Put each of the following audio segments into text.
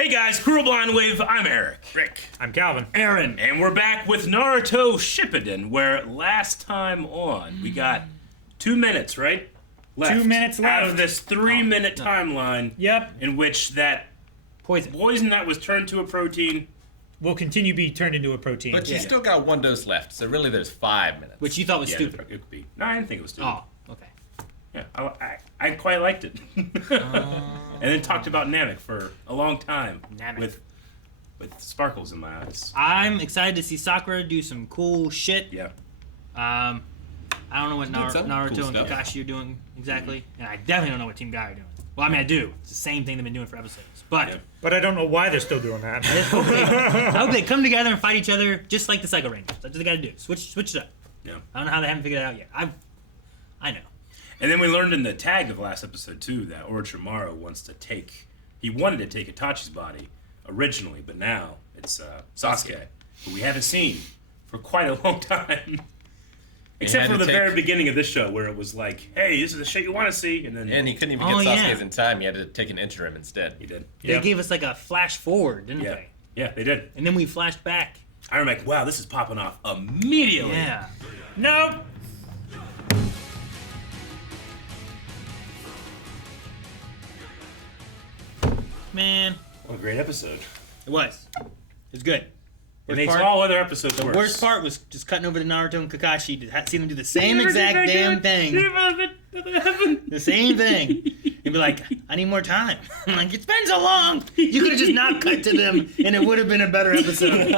Hey guys, Cruel Blind Wave, I'm Eric. Rick. I'm Calvin. Aaron. And we're back with Naruto Shippuden, where last time on, we got 2 minutes, right? Left. 2 minutes left. Out of this 3-minute timeline. Yep. In which that poison that was turned to a protein will continue to be turned into a protein. But you still got 1 dose left, so really there's 5 minutes. Which you thought was stupid. It could be. No, I didn't think it was stupid. Oh, okay. Yeah, I quite liked it. And then talked about Namek for a long time. Namek. With sparkles in my eyes. I'm excited to see Sakura do some cool shit. Yeah. I don't know what Naruto cool and stuff. Kakashi are doing exactly, and I definitely don't know what Team Gaara are doing. Well, I mean, I do. It's the same thing they've been doing for episodes. But Yeah. But I don't know why they're still doing that. I hope they come together and fight each other just like the Psycho Rangers. That's what they got to do. Switch it up. Yeah. I don't know how they haven't figured it out yet. I know. And then we learned in the tag of last episode too that Orochimaru wanted to take Itachi's body originally, but now it's Sasuke, who we haven't seen for quite a long time. Except for the very beginning of this show, where it was like, "Hey, this is the shit you want to see," and then he couldn't even get Sasuke's in time. He had to take an interim instead. He did. They gave us like a flash forward, didn't they? Yeah, they did. And then we flashed back. I remember, like, wow, this is popping off immediately. Yeah. Nope. Man, What a great episode. it was. It was good. It makes all other episodes The worse. worst part was just cutting over to Naruto and Kakashi to see them do the same exact damn thing. The same thing. And be like, I need more time. I'm like, it's been so long. You could have just not cut to them and it would have been a better episode.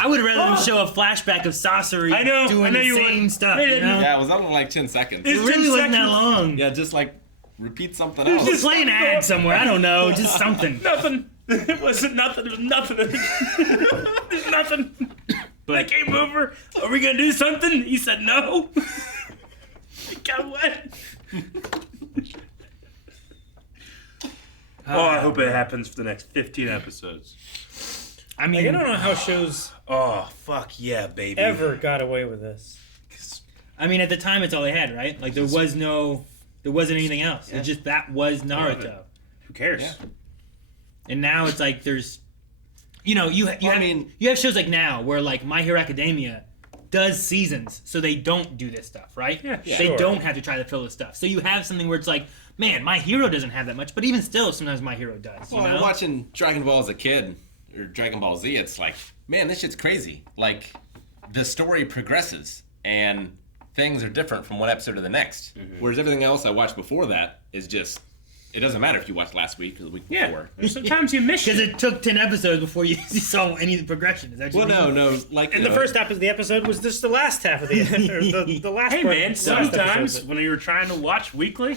I would rather them show a flashback of Sasori doing the same stuff. You know? Yeah, it was only like 10 seconds. It really wasn't that long. Yeah, just like repeat something else. Just play an ad somewhere. I don't know. Just something. Nothing. It wasn't nothing. It was nothing. There's nothing. But I came over. Are we gonna do something? He said no. God, what? Oh, I hope it happens for the next 15 episodes. I mean, I don't know how shows Oh, fuck yeah, baby. ever got away with this. I mean, at the time, it's all they had, right? Like, there wasn't anything else. Yeah. It just, that was Naruto. Who cares? Yeah. And now it's like there's, you have shows like now where like My Hero Academia does seasons, so they don't do this stuff, right? Yeah. They Sure. don't have to try to fill this stuff. So you have something where it's like, man, My Hero doesn't have that much, but even still, sometimes My Hero does. Well, you know? watching Dragon Ball as a kid, or Dragon Ball Z, it's like, man, this shit's crazy. Like, the story progresses, and things are different from one episode to the next. Mm-hmm. Whereas everything else I watched before that is just, it doesn't matter if you watched last week or the week before. Sometimes you miss Because it. it took 10 episodes before you saw any of the progression. Is that what you mean? No, like... And the first half of the episode was just the last half of the the last Hey part. man, the last sometimes episode. when you were trying to watch weekly,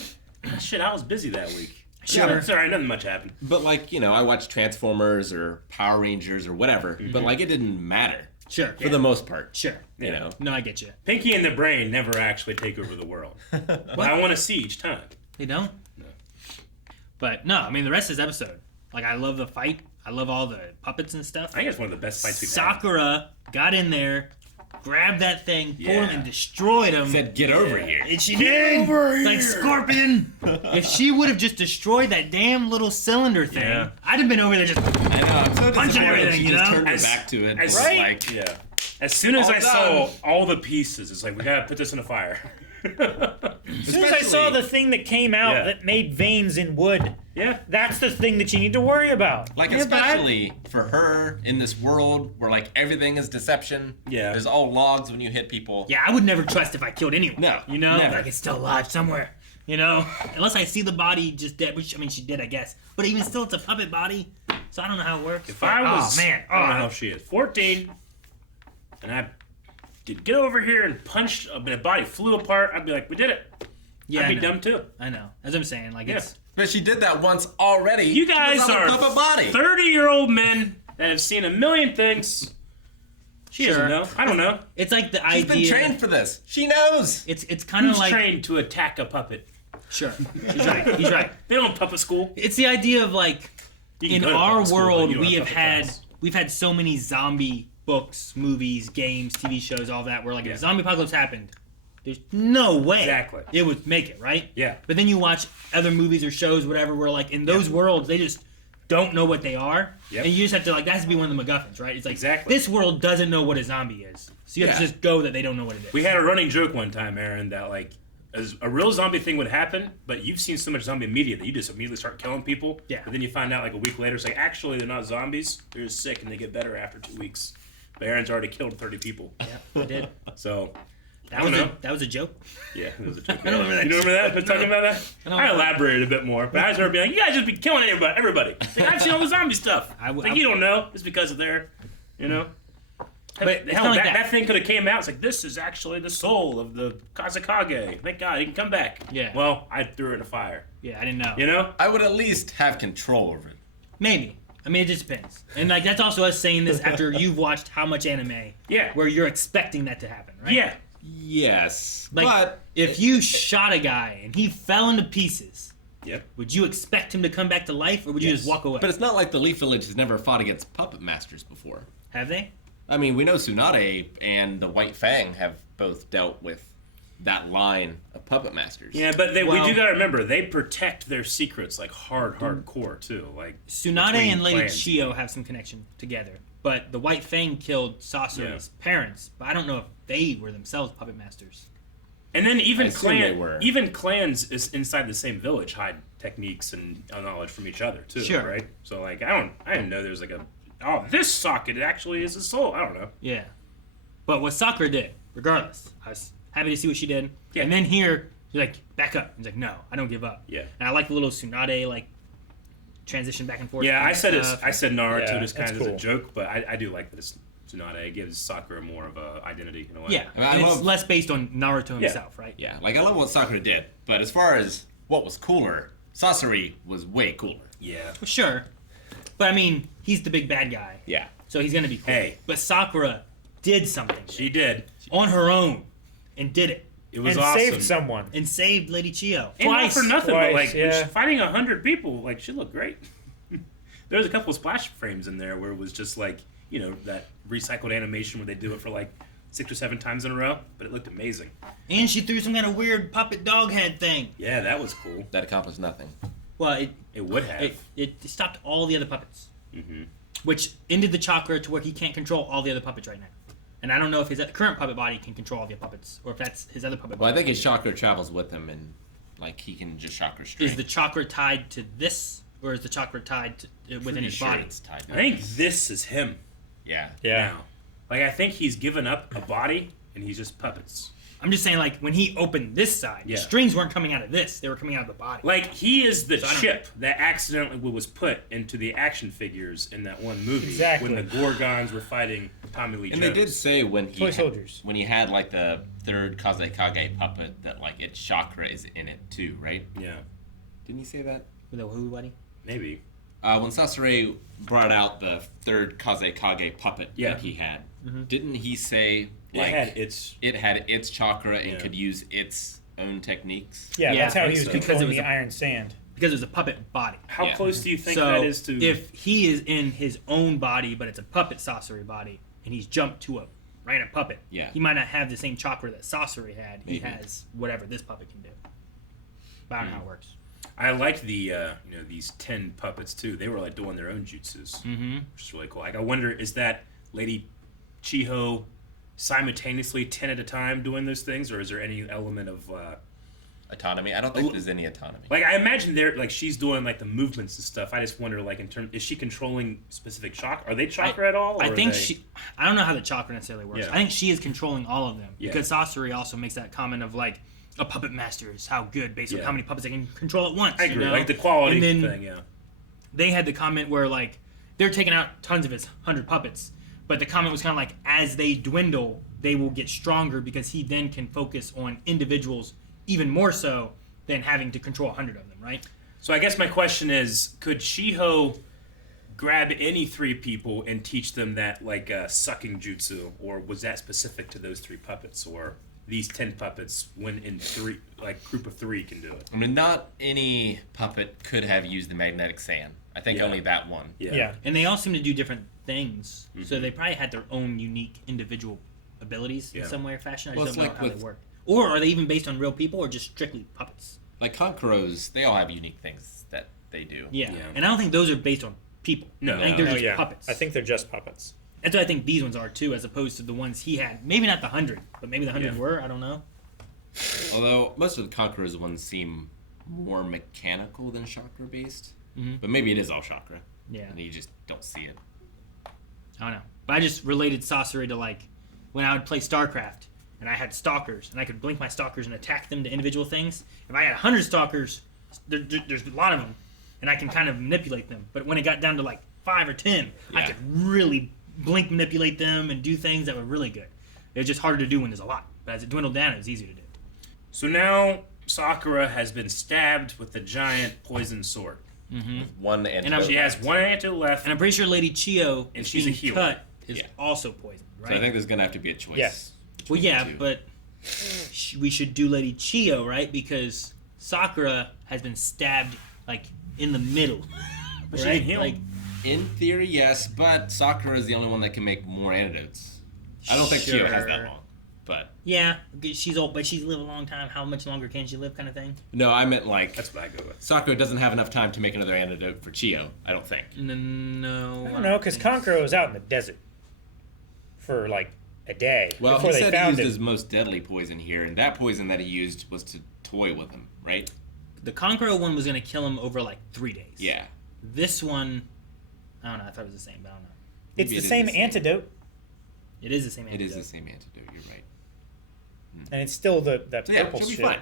shit, I was busy that week. Sure. It's alright, nothing much happened. But like, I watched Transformers or Power Rangers or whatever, but like it didn't matter Sure. for the most part. Sure. You know. No, I get you. Pinky and the Brain never actually take over the world. But I want to see each time. They don't? No. But no, I mean, the rest of this episode, like, I love the fight. I love all the puppets and stuff. I think it's one of the best fights we've had. Sakura got in there, grabbed that thing, pulled Yeah. him, and destroyed him. Said, get over here. And she did! Like Scorpion! If she would have just destroyed that damn little cylinder thing, Yeah. I'd have been over there just... I know, I'm so Punching disappointed everything, she you just know? turned her As- back to it. as- It's Right? like, Yeah. As soon as All I saw done. all the pieces, it's like, we gotta put this in a fire. As soon as I saw the thing that came out Yeah. that made veins in wood, Yeah. that's the thing that you need to worry about. Like, Yeah, but especially for her in this world where, like, everything is deception. Yeah. There's all logs when you hit people. Yeah, I would never trust if I killed anyone. No, You know? never. Like, it's still alive somewhere. You know? Unless I see the body just dead, which, I mean, she did, I guess. But even still, it's a puppet body, so I don't know how it works. If I was, Oh, man. I don't know how she is, 14, and I did get over here and punched, my body flew apart, I'd be like, we did it. Yeah, I'd I be know. dumb too. I know. As I'm saying, like, it's... But she did that once already. You She guys was on are a puppet body. 30-year-old men that have seen a million things. She Sure. doesn't know. I don't know. It's like the She's idea... been trained for this. She knows. It's kind of Who's like... trained to attack a puppet? Sure. He's right. He's right. They don't have puppet school. It's the idea of, like, You can in go to our puppet school, but world, you don't we have have puppet had... class. We've had so many zombie books, movies, games, TV shows, all that, where, like, Yeah. if a zombie apocalypse happened, there's no way Exactly. it would make it, right? Yeah. But then you watch other movies or shows, whatever, where like in those worlds they just don't know what they are, Yep. and you just have to like that has to be one of the MacGuffins, right? It's like Exactly. this world doesn't know what a zombie is, so you have to Yeah. just go that they don't know what it is. We had a running joke one time, Aaron, that like as a real zombie thing would happen, but you've seen so much zombie media that you just immediately start killing people. Yeah. But then you find out like a week later, it's like actually they're not zombies. They're just sick and they get better after 2 weeks. But Aaron's already killed 30 people. Yeah, I did. So That was a joke. yeah, it was a joke. I don't remember that. You don't remember that? Been talking about that? I don't I remember. elaborated a bit more, but I just remember being like, you guys just be killing everybody. It's like, I've seen all the zombie stuff. Like, you don't know. It's because of their, you know. But it's Hell, not like that, that. that thing could have came out. It's like, this is actually the soul of the Kazakage. Thank God, he can come back. Yeah. Well, I threw it in a fire. Yeah, I didn't know. You know? I would at least have control over it. Maybe. I mean, it just depends. And like that's also us saying this after you've watched how much anime, Yeah. where you're expecting that to happen, right? Yeah. Yes, Like, but if you shot a guy and he fell into pieces, Yep. would you expect him to come back to life, or would you Yes. just walk away? but it's not like the Leaf Village has never fought against puppet masters before. Have they? I mean, we know Tsunade and the White Fang have both dealt with that line of puppet masters. Yeah, but we Well- do gotta remember they protect their secrets like hardcore too. Like Tsunade between and Lady clans. Chiyo have some connection together, but the White Fang killed Sasori's parents, but I don't know if they were themselves puppet masters. And then I assume they were. even clans is inside the same village hide techniques and knowledge from each other too, Sure. right? So like I didn't know there was like this socket actually is a soul. I don't know. Yeah. But what Sakura did, regardless, I was happy to see what she did. Yeah. And then here, she's like, back up. He's like, no, I don't give up. Yeah. And I like the little Tsunade, like, transition back and forth. Yeah, I said stuff. I said Naruto Yeah, just kind that's of as cool. a joke, but I do like that it's Tsunade. It gives Sakura more of a identity in a way. Yeah. I And it's love- less based on Naruto himself, right? Yeah, like I love what Sakura did, but as far as what was cooler, Sasori was way cooler. Yeah. For sure. But I mean, he's the big bad guy. Yeah. So he's going to be cool. Hey. But Sakura did something She did. on her own and did it. It was and awesome. saved someone. And saved Lady Chiyo. And not Twice. for nothing, Twice, but like yeah. fighting 100 people, like she looked great. There was a couple of splash frames in there where it was just like, you know, that recycled animation where they do it for like 6 or 7 times in a row, but it looked amazing. And she threw some kind of weird puppet dog head thing. Yeah, that was cool. That accomplished nothing. Well, It would have. it stopped all the other puppets. Mm-hmm. Which ended the chakra to where he can't control all the other puppets right now. And I don't know if his current puppet body can control all the puppets, or if that's his other puppet Well, I body. think his chakra travels with him, and like he can just chakra straight. Is the chakra tied to this, or is the chakra tied to, within Pretty his sure body? it's tied to I think him. this is him Yeah. Yeah. now. Like, I think he's given up a body and he's just puppets. I'm just saying, like, when he opened this side, Yeah. the strings weren't coming out of this; they were coming out of the body. Like, he is the So I don't- chip that accidentally was put into the action figures in that one movie Exactly. when the Gorgons were fighting Tommy Lee And Jones. they did say when he Toy soldiers. when he had like the third Kazekage puppet that like its chakra is in it too, right? Yeah, Didn't he say that? With a who body? maybe. When Sasori brought out the third Kazekage puppet Yeah. that he had, didn't he say like It had its... its chakra and Yeah. could use its own techniques? Yeah, Yeah, that's how I he think was so. Because controlling it was the a- Iron Sand. Because it was a puppet body. How Yeah. close do you think So that is to... if he is in his own body, but it's a puppet Sasori body, and he's jumped to a random puppet, Yeah. he might not have the same chakra that Sasori had. He Maybe. has whatever this puppet can do. But I don't know how it works. I liked the, these 10 puppets, too. They were, like, doing their own jutsus, which is really cool. Like, I wonder, is that Lady Chiho simultaneously 10 at a time doing those things, or is there any element of... Autonomy? I don't think there's any autonomy. Like, I imagine she's doing, like, the movements and stuff. I just wonder, like, in terms... Is she controlling specific chakra? Are they chakra at all? I or are think they- I don't know how the chakra necessarily works. Yeah. I think she is controlling all of them. Yeah. Because Sasori also makes that comment of, like, a puppet master is how good based on Yeah. how many puppets they can control at once. I agree. You know? Like, the quality And then thing, yeah. they had the comment where, like, they're taking out tons of his 100 puppets. But the comment was kind of like, as they dwindle, they will get stronger because he then can focus on individuals even more so than having to control 100 of them, right? So I guess my question is, could Shiho grab any 3 people and teach them that, like, sucking jutsu? Or was that specific to those 3 puppets? Or these 10 puppets, when in 3, like, group of 3 can do it? I mean, not any puppet could have used the magnetic sand. I think Yeah. only that one. Yeah. And they all seem to do different things. So they probably had their own unique individual abilities in Yeah. some way or fashion. I Well, just it's don't know like how with they work. Or are they even based on real people or just strictly puppets? Like Conquerors, they all have unique things that they do. Yeah. And I don't think those are based on people. No. I think they're just puppets. I think they're just puppets. That's what I think these ones are too, as opposed to the ones he had. Maybe not the 100, but maybe the 100 Yeah. were. I don't know. Although most of the Conquerors ones seem more mechanical than chakra based. Mhm. But maybe it is all chakra. Yeah. And you just don't see it. I don't know. But I just related sorcery to like when I would play StarCraft and I had stalkers and I could blink my stalkers and attack them to individual things. If I had 100 stalkers, there's a lot of them, and I can kind of manipulate them. But when it got down to like 5 or 10, I Yeah. could really blink manipulate them and do things that were really good. It was just harder to do when there's a lot. But as it dwindled down, it was easier to do. So now Sakura has been stabbed with the giant poison sword. One antidote. She has one antidote left. And I'm pretty sure Lady Chio, And is she's a being healer. cut, is Yeah. also poisoned, right? So I think there's going to have to be a choice. Yes. Well, between yeah, the two. but we should do Lady Chio, right? Because Sakura has been stabbed, like, in the middle. But she right? can heal. Like, In theory, yes, but Sakura is the only one that can make more antidotes. I don't think Chio has that Sure. long. But yeah, she's old, but she's lived a long time. How much longer can she live, kind of thing? no, I meant like That's what I go with. Sakura doesn't have enough time to make another antidote for Chio, I don't think. No. I don't know, because Conqueror was out in the desert for like a day Well, before he they said he found used him. his most deadly poison here, and that poison that he used was to toy with him, right? The Conqueror one was going to kill him over, like, 3 days. Yeah. This one, I don't know. I thought it was the same, but I don't know. It's Maybe the it is same the same. antidote, It is the same It antidote. is the same antidote, you're right. and it's still that So yeah, purple she'll be shit. fine.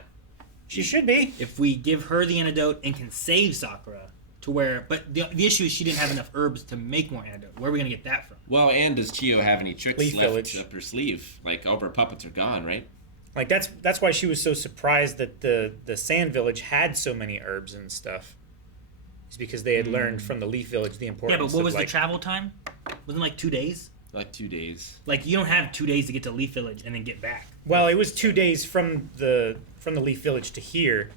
She should be. If we give her the antidote and can save Sakura to where... But the issue is she didn't have enough herbs to make more antidote. Where are we going to get that from? Well, and does Chio have any tricks Leaf left Village. up her sleeve? Like, all of her puppets are gone, right? Like that's why she was so surprised that the Sand Village had so many herbs and stuff. It's because they had learned from the Leaf Village the Yeah, importance. but what was of, like, the travel time? Wasn't it like 2 days? Like 2 days. Like, you don't have 2 days to get to Leaf Village and then get back. Well, it was 2 days from the Leaf Village to here,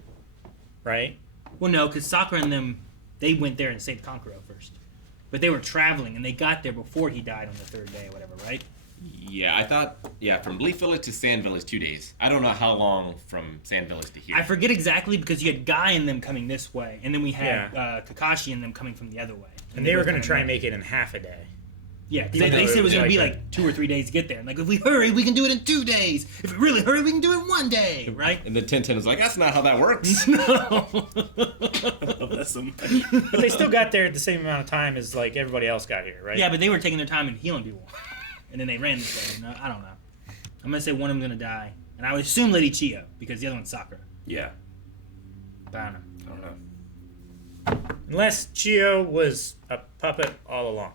right? Well, no, because Sakura and them, they went there and saved Conqueror first. But they were traveling, and they got there before he died on the 3rd day or whatever, right? Yeah, I thought, from Leaf Village to Sand Village, 2 days. I don't know how long from Sand Village to here. I forget exactly because you had Guy and them coming this way, and then we had Yeah. Kakashi and them coming from the other way. And they were both going to kinda try and met. make it in half a day. Yeah, because Even they though said it it was was going to be like like 2 or 3 days to get there. And like, if we hurry, we can do it in 2 days. If we really hurry, we can do it in 1 day, right? And then Tintin was like, that's not how that works. No. That's some. But they still got there at the same amount of time as like everybody else got here, right? Yeah, but they were taking their time and healing people. And then they ran this way. No, I don't know. I'm going to say one of them's going to die. And I would assume Lady Chio, because the other one's Sakura. Yeah. But I don't know. I don't know. Unless Chio was a puppet all along.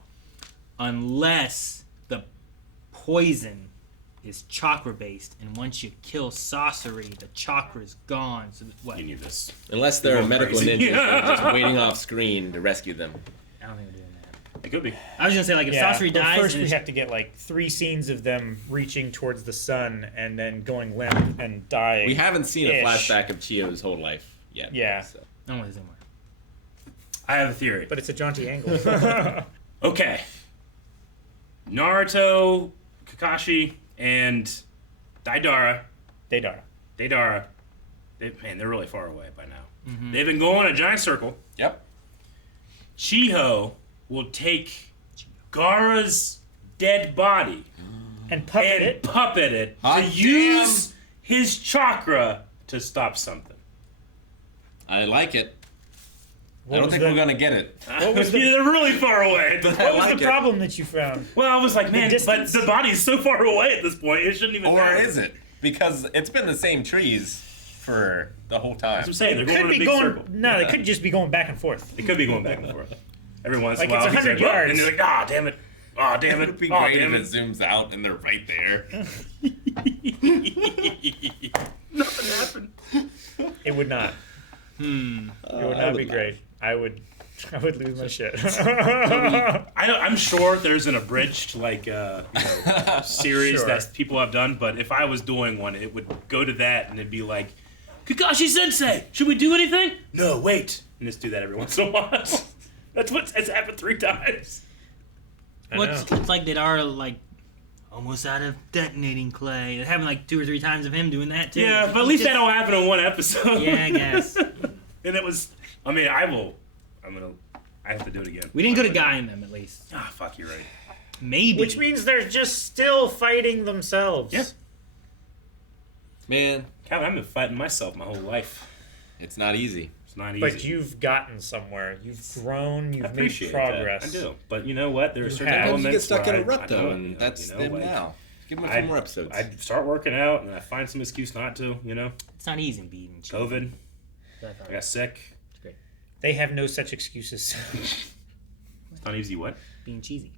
Unless the poison is chakra based, and once you kill sorcery, the chakra is gone. So what? You knew this. Unless there are Going medical crazy. ninjas that are just waiting off screen to rescue them. I don't think we're doing that. It could be. I was gonna say like if sorcery but dies, first and we it's- have to get like 3 scenes of them reaching towards the sun and then going limp and dying. We haven't seen a Ish. flashback of Chio's whole life yet. Yeah. So. I don't want this anymore. I have a theory. But it's a jaunty angle. Okay. Naruto, Kakashi, and Deidara. Deidara. They're really far away by now. They've been going a giant circle. Yep. Chiho will take Gaara's dead body And puppet and it. puppet it Hot to damn. use his chakra to stop something. I like it. I don't was think the- we're going to get it. What was the, They're really far away. what was like the it. problem that you found? Well, I was like, man, but distance. the body's so far away at this point, it shouldn't even Or matter. is it? Because it's been the same trees for the whole time. That's what I'm saying. They're going Could in a be big going. circle. No, they could just be going back and forth. It could be going back and forth. Every once Like in a while, it's he's 100 like, "Whoa," yards. and they're like, ah, damn it. Ah, damn It it. would be Ah, great damn if it. it zooms out and they're right there. Nothing happened. It would not. It would not be great. I would lose my shit. I'm sure there's an abridged series Sure. that people have done, but if I was doing one, it would go to that and it'd be like, Kakashi Sensei, should we do anything? No, wait. And just do that every once in a while. That's what has happened 3 times. I Well, know. it's like Deidara like almost out of detonating clay. It happened like 2 or 3 times of him doing that too. Yeah, but at least that don't happen in one episode. Yeah, I guess. And it was. I mean, I have to do it again. We didn't go to Guy in them at least. Ah, fuck, you're right. Maybe. Which means they're just still fighting themselves. Yeah. Man, Calvin, I've been fighting myself my whole life. it's not easy. It's not easy. But you've gotten somewhere. You've grown. You've made progress. That. I do. But you know what? There's certain have. elements You get stuck where in a I rut, though, don't, and that's you know, them like, now. Give them a few more episodes. I start working out, and I find some excuse not to, you know? It's not easy being cheesy. COVID. That's all I right. got sick. It's great. They have no such excuses. It's not easy what? Being cheesy.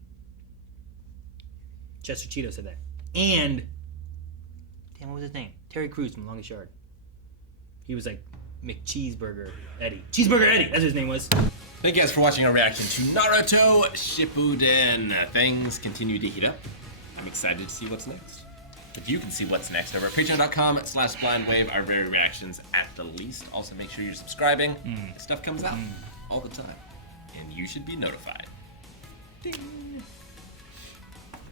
Chester Cheeto said that. And damn, what was his name? Terry Crews from Longest Yard. He was like McCheeseburger Eddie. Cheeseburger Eddie, that's what his name was. Thank you guys for watching our reaction to Naruto Shippuden. Things continue to heat up. I'm excited to see what's next. If you can see what's next over at patreon.com/blindwave, our very reactions at the least. Also, make sure you're subscribing. Stuff comes out all the time, and you should be notified. Ding.